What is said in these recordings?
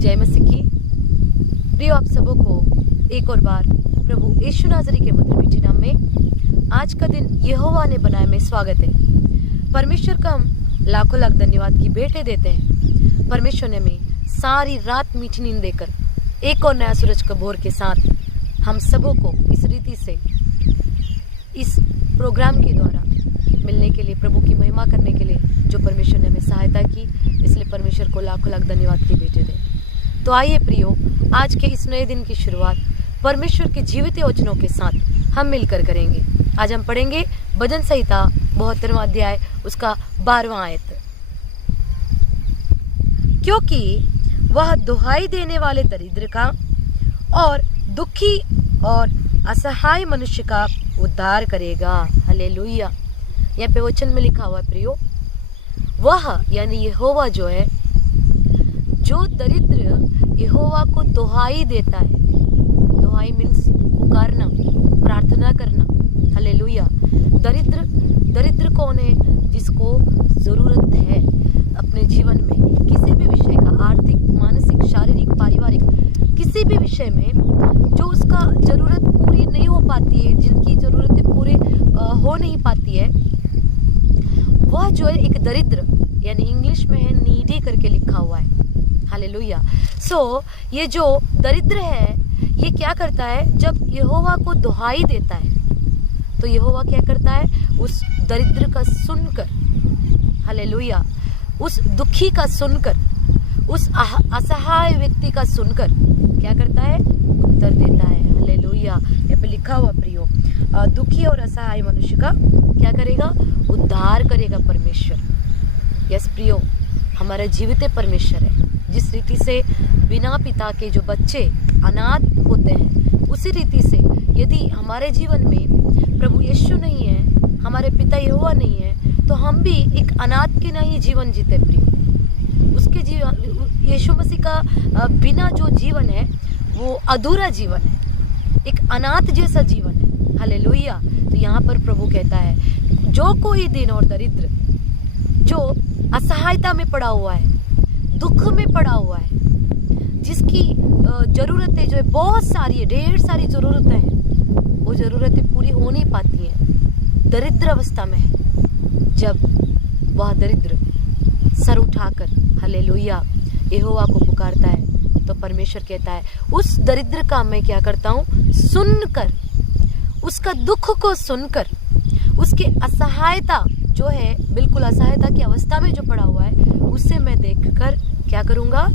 जय मसीह की। प्रियो आप सबों को एक और बार प्रभु यीशु नासरी के मधुर मीठे नाम में आज का दिन यहोवा ने बनाया में स्वागत है। परमेश्वर का हम लाखों लाख धन्यवाद की भेंटें देते हैं। परमेश्वर ने हमें सारी रात मीठी नींद देकर एक और नया सूरज का भोर के साथ हम सबों को इस रीति से इस प्रोग्राम के द्वारा मिलने के लिए, प्रभु की महिमा करने के लिए जो परमेश्वर ने हमें सहायता की, इसलिए परमेश्वर को लाखों लाख धन्यवाद की भेंटें दें। तो आइए प्रियो, आज के इस नए दिन की शुरुआत परमेश्वर के जीवित वचनों के साथ हम मिलकर करेंगे। आज हम पढ़ेंगे भजन संहिता 72वां अध्याय उसका 12वां आयत। क्योंकि वह दुहाई देने वाले दरिद्र का और दुखी और असहाय मनुष्य का उद्धार करेगा। हालेलुया। यहाँ पे वचन में लिखा हुआ है प्रियो, वह यानी यहोवा जो है, जो दरिद्र यहोवा को दुहाई देता है। दुहाई मीन्स पुकारना, प्रार्थना करना। हालेलुया। दरिद्र कौन है? जिसको जरूरत है अपने जीवन में किसी भी विषय का, आर्थिक, मानसिक, शारीरिक, पारिवारिक, किसी भी विषय में जो उसका जरूरत पूरी नहीं हो पाती है, जिनकी जरूरतें पूरी हो नहीं पाती है, वह जो है एक दरिद्र, यानी इंग्लिश में है नीडी करके लिखा हुआ है। हालेलुया। सो ये जो दरिद्र है, ये क्या करता है? जब यहोवा को दुहाई देता है तो यहोवा क्या करता है? उस दरिद्र का सुनकर, हालेलुया, उस दुखी का सुनकर, उस असहाय व्यक्ति का सुनकर क्या करता है? उत्तर देता है। हालेलुया। यहाँ पे लिखा हुआ प्रियो, दुखी और असहाय मनुष्य का क्या करेगा? उद्धार करेगा परमेश्वर। यस प्रियो, हमारा जीवित परमेश्वर है। जिस रीति से बिना पिता के जो बच्चे अनाथ होते हैं, उसी रीति से यदि हमारे जीवन में प्रभु यीशु नहीं है, हमारे पिता यहोवा नहीं है, तो हम भी एक अनाथ के नहीं जीवन जीते प्रियो। उसके जीवन, यीशु मसीह का बिना जो जीवन है वो अधूरा जीवन है, एक अनाथ जैसा जीवन है। हालेलुया। तो यहाँ पर प्रभु कहता है, जो कोई दीन और दरिद्र, जो असहायता में पड़ा हुआ है, दुख में पड़ा हुआ है, जिसकी जरूरतें जो है बहुत सारी है, ढेर सारी जरूरतें हैं, वो जरूरतें पूरी हो नहीं पाती हैं, दरिद्र अवस्था में है, जब वह दरिद्र सर उठाकर हालेलुया यहोवा को पुकारता है, तो परमेश्वर कहता है उस दरिद्र का मैं क्या करता हूँ? सुनकर, उसका दुख को सुनकर, उसके असहायता जो है, बिल्कुल असहायता की अवस्था में जो पड़ा हुआ है, उसे मैं देखकर क्या करूँगा?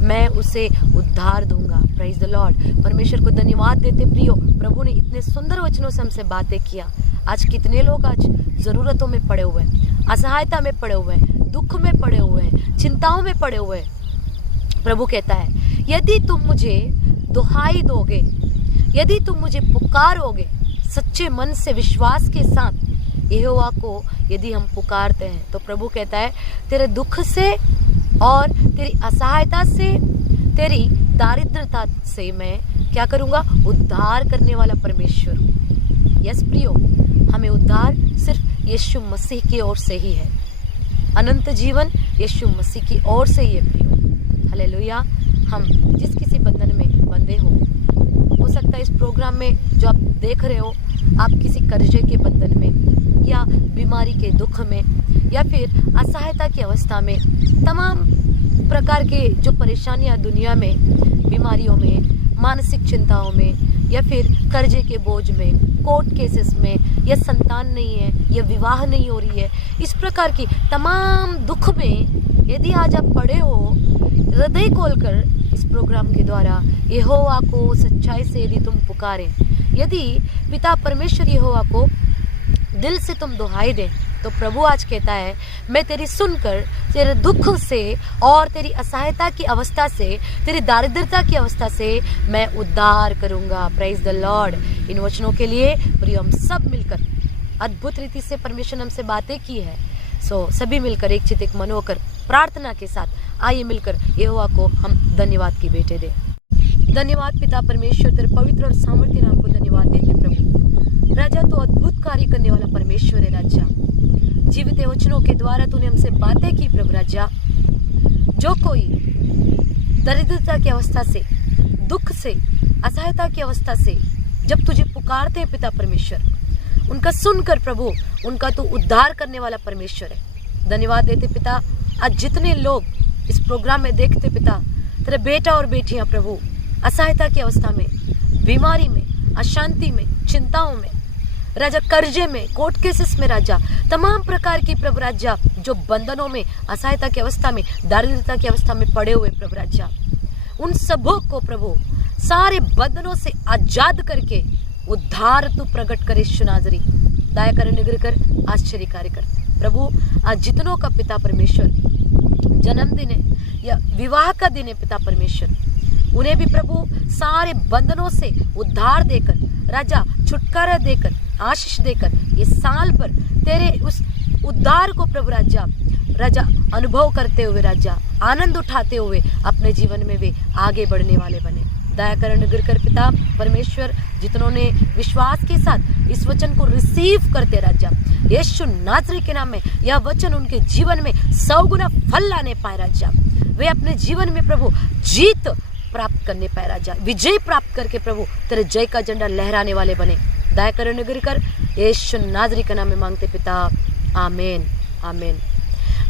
मैं उसे उद्धार दूंगा। Praise the Lord. परमेश्वर को धन्यवाद देते प्रियो, प्रभु ने इतने सुंदर वचनों से हमसे बातें किया। आज कितने लोग आज जरूरतों में पड़े हुए हैं, असहायता में पड़े हुए हैं, दुख में पड़े हुए हैं, चिंताओं में पड़े हुए हैं। प्रभु कहता है, यदि तुम मुझे दुहाई दोगे, यदि तुम मुझे पुकारोगे सच्चे मन से, विश्वास के साथ यहोवा को यदि हम पुकारते हैं, तो प्रभु कहता है तेरे दुख से और तेरी असहायता से, तेरी दारिद्रता से मैं क्या करूंगा? उद्धार करने वाला परमेश्वर हूँ। यस प्रियो, हमें उद्धार सिर्फ यीशु मसीह की ओर से ही है। अनंत जीवन यीशु मसीह की ओर से ही है प्रियो। हालेलुया। हम जिस किसी बंधन में बंधे हो सकता है इस प्रोग्राम में जो आप देख रहे हो, आप किसी कर्जे के बंधन में, या बीमारी के दुख में, या फिर असहायता की अवस्था में, तमाम प्रकार के जो परेशानियां दुनिया में, बीमारियों में, मानसिक चिंताओं में, या फिर कर्जे के बोझ में, कोर्ट केसेस में, या संतान नहीं है, या विवाह नहीं हो रही है, इस प्रकार की तमाम दुख में यदि आज आप पड़े हो, हृदय खोलकर इस प्रोग्राम के द्वारा यहोवा को सच्चाई से यदि तुम पुकारें, यदि पिता परमेश्वर यहोवा को दिल से तुम दुहाई दें, तो प्रभु आज कहता है मैं तेरी सुनकर, तेरे दुख से और तेरी असहायता की अवस्था से, तेरी दारिद्रता की अवस्था से मैं उद्धार करूंगा। Praise the Lord. इन वचनों के लिए प्रिय हम सब मिलकर अद्भुत रीति से परमेश्वर हमसे बातें की है। सो सभी मिलकर एक चित एक मन होकर प्रार्थना के साथ आइए मिलकर यहोवा को हम धन्यवाद की भेंटें दें। धन्यवाद पिता परमेश्वर, तेरे पवित्र और सामर्थ्य नाम को धन्यवाद देते प्रभु। राजा तो अद्भुत कार्य करने वाला परमेश्वर है राजा। जीवित वचनों के द्वारा तूने हमसे बातें की प्रभु राजा। जो कोई दरिद्रता की अवस्था से, दुख से, असहायता की अवस्था से जब तुझे पुकारते हैं पिता परमेश्वर, उनका सुनकर प्रभु उनका तो उद्धार करने वाला परमेश्वर है। धन्यवाद देते पिता, आज जितने लोग इस प्रोग्राम में देखते पिता, तेरे बेटा और बेटियां प्रभु असहायता की अवस्था में, बीमारी में, अशांति में, चिंताओं में राजा, कर्जे में, कोर्ट केसेस में राजा, तमाम प्रकार की प्रभु राजा जो बंधनों में, असहायता की अवस्था में, दारिद्रता की अवस्था में पड़े हुए प्रभु राजा, उन सबों को प्रभु सारे बंधनों से आजाद करके उद्धार तू प्रकट करे यीशु नाज़री। दया कर, निग्रह कर, आश्चर्य कार्य कर प्रभु। आज जितनों का पिता परमेश्वर जन्मदिन है या विवाह का दिन है पिता परमेश्वर, उन्हें भी प्रभु सारे बंधनों से उद्धार देकर राजा, छुटकारा देकर, आशीष देकर ये साल भर तेरे उस उद्धार को प्रभु राजा अनुभव करते हुए राजा, आनंद उठाते हुए अपने जीवन में वे आगे बढ़ने वाले बने। दया कर, अनुग्रह कर पिता परमेश्वर, जितनों ने विश्वास के साथ इस वचन को रिसीव करते राजा, यीशु नाज़री के नाम में यह वचन उनके जीवन में 100 गुना फल लाने पाए राजा, वे अपने जीवन में प्रभु जीत प्राप्त करने पाए राजा, विजय प्राप्त करके प्रभु तेरे जय का झंडा लहराने वाले बने। दया कर, अनुग्रह कर, यीशु नाज़री के नाम में मांगते पिता, आमीन, आमीन।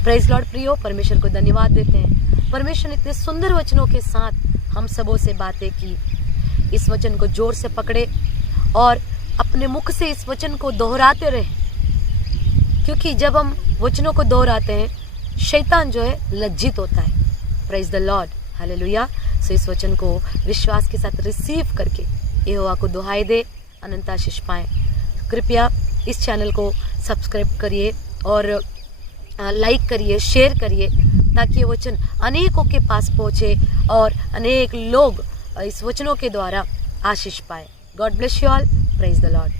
प्रेज़ लॉर्ड प्रियो, परमेश्वर को धन्यवाद देते हैं। परमेश्वर ने इतने सुंदर वचनों के साथ हम सबों से बातें की। इस वचन को जोर से पकड़े और अपने मुख से इस वचन को दोहराते रहे, क्योंकि जब हम वचनों को दोहराते हैं शैतान जो है लज्जित होता है। Praise the Lord, hallelujah. So इस वचन को विश्वास के साथ रिसीव करके यहोवा को दुहाई दे, अनंत आशीष पाएं। कृपया इस चैनल को सब्सक्राइब करिए और लाइक करिए, शेयर करिए, ताकि ये वचन अनेकों के पास पहुँचे और अनेक लोग इस वचनों के द्वारा आशीष पाए। God bless you all. Praise the Lord.